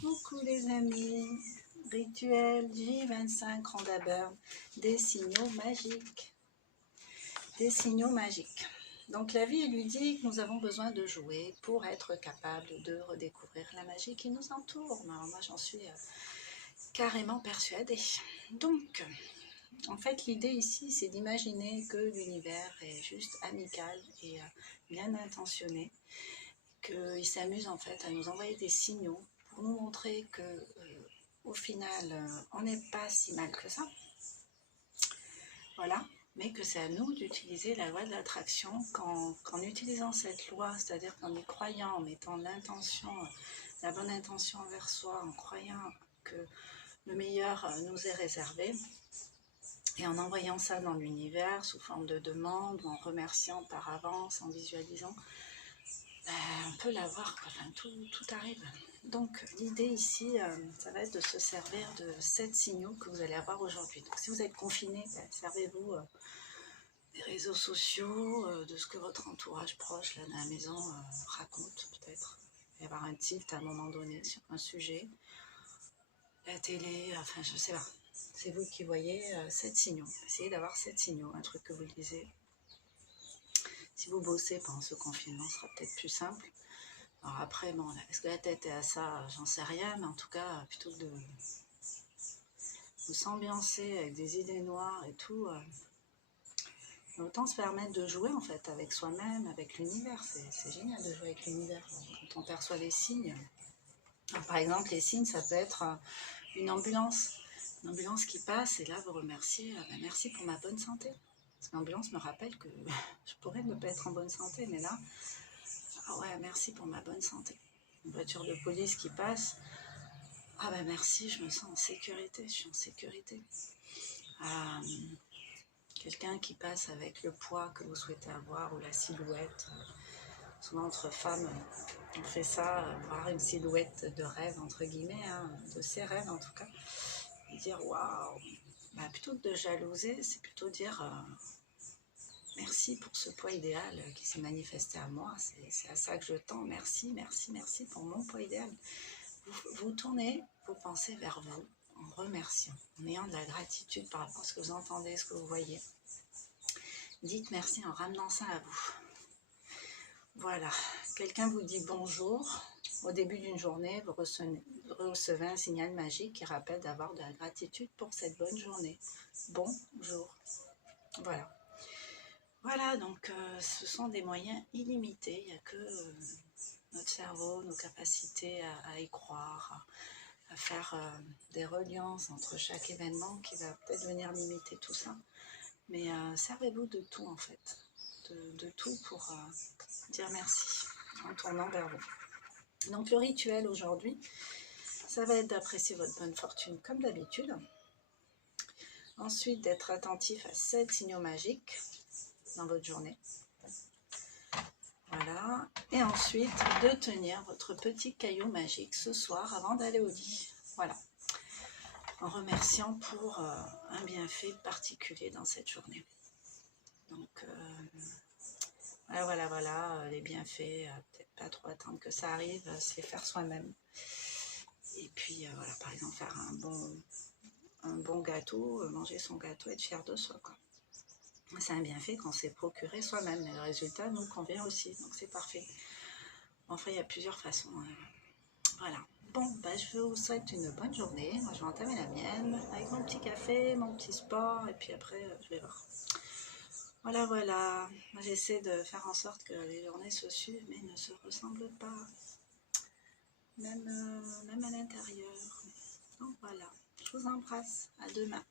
Coucou les amis, rituel J25 Randburn, des signaux magiques. Des signaux magiques. Donc la vie est ludique, nous avons besoin de jouer pour être capable de redécouvrir la magie qui nous entoure. Alors moi j'en suis carrément persuadée. Donc en fait l'idée ici c'est d'imaginer que l'univers est juste amical et bien intentionné, qu'il s'amuse en fait à nous envoyer des signaux pour nous montrer que au final on n'est pas si mal que ça, voilà, mais que c'est à nous d'utiliser la loi de l'attraction qu'en utilisant cette loi, c'est-à-dire qu'en y croyant, en mettant l'intention, la bonne intention envers soi, en croyant que le meilleur nous est réservé, et en envoyant ça dans l'univers sous forme de demande, ou en remerciant par avance, en visualisant, on peut l'avoir, enfin, tout arrive. Donc l'idée ici, ça va être de se servir de 7 signaux que vous allez avoir aujourd'hui. Donc si vous êtes confiné, servez-vous des réseaux sociaux, de ce que votre entourage proche là, dans la maison raconte peut-être. Il va y avoir un tilt à un moment donné sur un sujet, la télé, enfin je sais pas. C'est vous qui voyez 7 signaux. Essayez d'avoir 7 signaux, un truc que vous lisez. Si vous bossez pendant ce confinement, ce sera peut-être plus simple. Alors après, bon, est-ce que la tête est à ça? J'en sais rien, mais en tout cas, plutôt que de s'ambiancer avec des idées noires et tout, autant se permettre de jouer en fait avec soi-même, avec l'univers. C'est génial de jouer avec l'univers quand on perçoit des signes. Alors, par exemple, les signes, ça peut être une ambulance qui passe et là vous remerciez, merci pour ma bonne santé. Parce que l'ambulance me rappelle que je pourrais ne pas être en bonne santé, mais là, ah ouais, merci pour ma bonne santé. Une voiture de police qui passe, ah ben merci, je me sens en sécurité, je suis en sécurité. Quelqu'un qui passe avec le poids que vous souhaitez avoir ou la silhouette. Souvent entre femmes, on fait ça, voir une silhouette de rêve, entre guillemets, hein, de ses rêves en tout cas. Et dire waouh, bah, plutôt que de jalouser, c'est plutôt dire merci pour ce poids idéal qui s'est manifesté à moi. C'est à ça que je tends. Merci, merci, merci pour mon poids idéal. Vous tournez vos pensées vers vous en remerciant, en ayant de la gratitude par rapport à ce que vous entendez, ce que vous voyez. Dites merci en ramenant ça à vous. Voilà, quelqu'un vous dit bonjour. Au début d'une journée, vous recevez un signal magique qui rappelle d'avoir de la gratitude pour cette bonne journée. Bonjour. Voilà. Voilà, donc ce sont des moyens illimités. Il n'y a que notre cerveau, nos capacités à y croire, à faire des reliances entre chaque événement qui va peut-être venir limiter tout ça. Mais servez-vous de tout en fait, de tout pour dire merci en tournant vers vous. Donc le rituel aujourd'hui, ça va être d'apprécier votre bonne fortune comme d'habitude. Ensuite, d'être attentif à 7 signaux magiques dans votre journée. Voilà. Et ensuite, de tenir votre petit caillou magique ce soir avant d'aller au lit. Voilà. En remerciant pour un bienfait particulier dans cette journée. Donc, voilà, les bienfaits, peut-être pas trop attendre que ça arrive, se les faire soi-même. Et puis, voilà, par exemple, faire un bon gâteau, manger son gâteau, être fier de soi, quoi. C'est un bienfait qu'on s'est procuré soi-même, mais le résultat nous convient aussi, donc c'est parfait. Enfin, il y a plusieurs façons. Voilà. Bon, je vous souhaite une bonne journée. Moi, je vais entamer la mienne avec mon petit café, mon petit sport, et puis après, je vais voir. Voilà. Moi, j'essaie de faire en sorte que les journées se suivent, mais ne se ressemblent pas. Même à l'intérieur. Donc voilà, je vous embrasse. À demain.